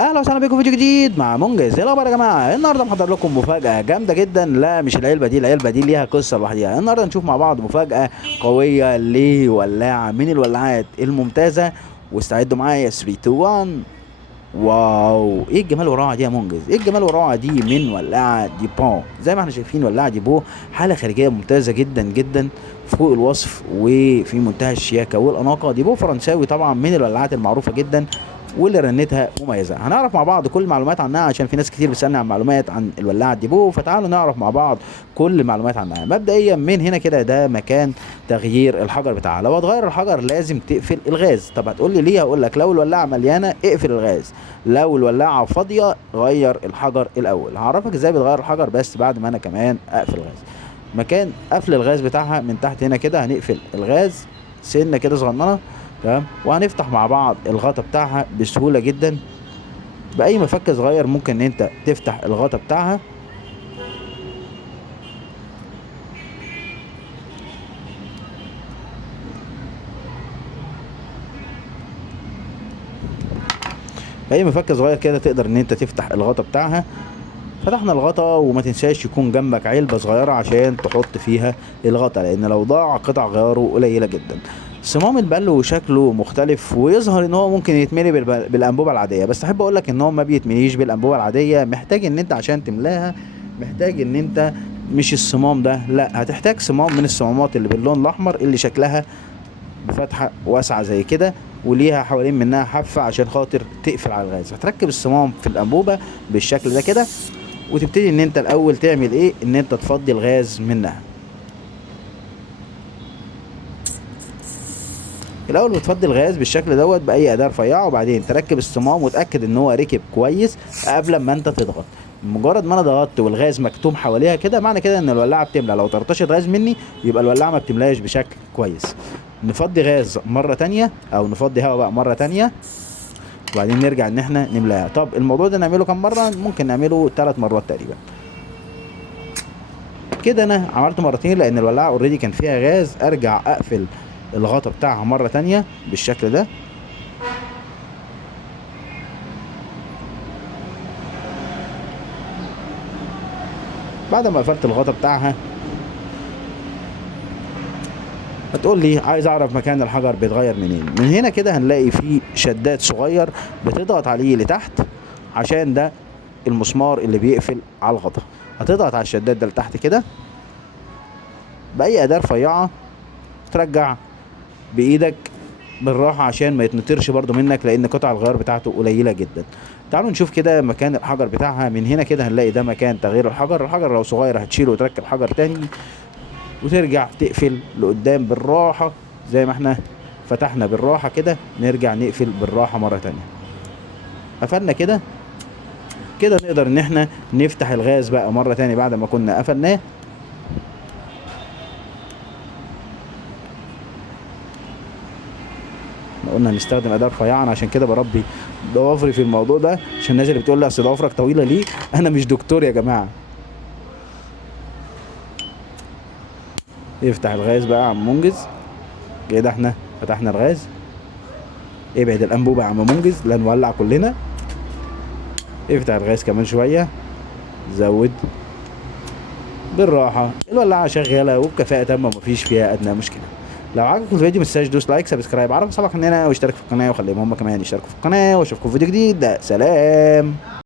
اهلا وسهلا بكم في فيديو جديد مع منجز. ايه الاخبار يا جماعه؟ النهارده محضر لكم مفاجاه جامده جدا. لا مش العلبه دي ليها قصه لوحديها. النهارده نشوف مع بعض مفاجاه قويه لولاعه من الولاعات الممتازه، واستعدوا معايا 3 2 1. واو، ايه الجمال والروعه دي يا منجز؟ ايه الجمال والروعه دي من ولاعه ديبو؟ زي ما احنا شايفين ولاعه ديبو حاله خارجيه ممتازه جدا جدا فوق الوصف، وفي منتهى الشياكه والاناقه. ديبو فرنساوي طبعا، من الولاعات المعروفه جدا واللي رنتها مميزه. هنعرف مع بعض كل المعلومات عنها عشان في ناس كتير بتسالني عن معلومات عن الولاعه ديبو، فتعالوا نعرف مع بعض كل المعلومات عنها. مبدئيا من هنا كده ده مكان تغيير الحجر بتاعها. لو هتغير الحجر لازم تقفل الغاز. طب هتقول لي ليه؟ هقول لك لو الولاعه مليانه اقفل الغاز، لو الولاعه فاضيه غير الحجر الاول. هعرفك ازاي بتغير الحجر بس بعد ما انا كمان اقفل الغاز. مكان قفل الغاز بتاعها من تحت هنا كده هنقفل الغاز سنه كده صغننه، تمام، وهنفتح مع بعض الغطا بتاعها بسهوله جدا. باي مفك صغير ممكن ان انت تفتح الغطا بتاعها. باي مفك صغير كده تقدر ان انت تفتح الغطا بتاعها. فتحنا الغطا، وما تنساش يكون جنبك علبة صغيرة عشان تحط فيها الغطا، لان لو ضاع قطع غياره قليلة جدا. صمام البلو شكله مختلف، ويظهر ان هو ممكن يتملي بالانبوبة العادية، بس احب اقول لك ان هو ما بيتمليش بالانبوبة العادية. محتاج ان انت عشان تملاها محتاج ان انت مش الصمام ده، لا، هتحتاج صمام من الصمامات اللي باللون الاحمر اللي شكلها بفتحة واسعة زي كده وليها حوالين منها حافة عشان خاطر تقفل على الغاز. هتركب الصمام في الانبوبة بالشكل ده كده، وتبتدي ان انت الاول تعمل ايه؟ ان انت تفضي الغاز منها. الاول بتفضي الغاز بالشكل دوت باي اداه رفيعه، وبعدين تركب الصمام وتاكد ان هو ركب كويس قبل ما انت تضغط. مجرد ما انا ضغطت والغاز مكتوم حواليها كده، معنى كده ان الولاعه بتملى. لو طرطشت غاز مني يبقى الولاعه ما بتملاش بشكل كويس. نفضي غاز مره تانية، او نفضي هواء بقى مره تانية، وبعدين نرجع ان احنا نملاها. طب الموضوع ده نعمله كم مره؟ ممكن نعمله 3 مرات تقريبا. كده انا عملت مرتين لان الولاعه اوريدي كان فيها غاز. ارجع اقفل الغطا بتاعها مره تانية بالشكل ده. بعد ما قفلت الغطا بتاعها هتقول لي عايز اعرف مكان الحجر بيتغير منين. من هنا كده هنلاقي فيه شداد صغير بتضغط عليه لتحت، عشان ده المسمار اللي بيقفل على الغطا. هتضغط على الشداد ده لتحت كده باي اداه رفيعه، ترجع بايدك بالراحه عشان ما يتنطرش برضو منك، لان قطع الغيار بتاعته قليله جدا. تعالوا نشوف كده مكان الحجر بتاعها. من هنا كده هنلاقي ده مكان تغيير الحجر. الحجر لو صغير هتشيله وتركب حجر تاني، وترجع تقفل لقدام بالراحه زي ما احنا فتحنا بالراحه كده. نرجع نقفل بالراحه مره تانية. قفلنا كده. كده نقدر ان احنا نفتح الغاز بقى مره تاني بعد ما كنا قفلناه. احنا قلنا هنستخدم اداه رفيعه، انا عشان كده بربي ضوافري في الموضوع ده، عشان الناس اللي بتقول لي اصل ضوافرك طويله ليه، انا مش دكتور يا جماعه. يفتح الغاز بقى يا عم منجز. كده احنا فتحنا الغاز. ابعد الانبوبه يا عم منجز لا نولع كلنا. افتح الغاز كمان شويه، زود بالراحه. الولاعه شغاله وبكفاءه تامه ومفيش فيها ادنى مشكله. لو عجبكم الفيديو ما تنساش دوس لايك، سبسكرايب، عرف اصحابك اننا واشترك في القناه، وخليهم هم كمان يشتركوا في القناه. واشوفكم في فيديو جديد. سلام.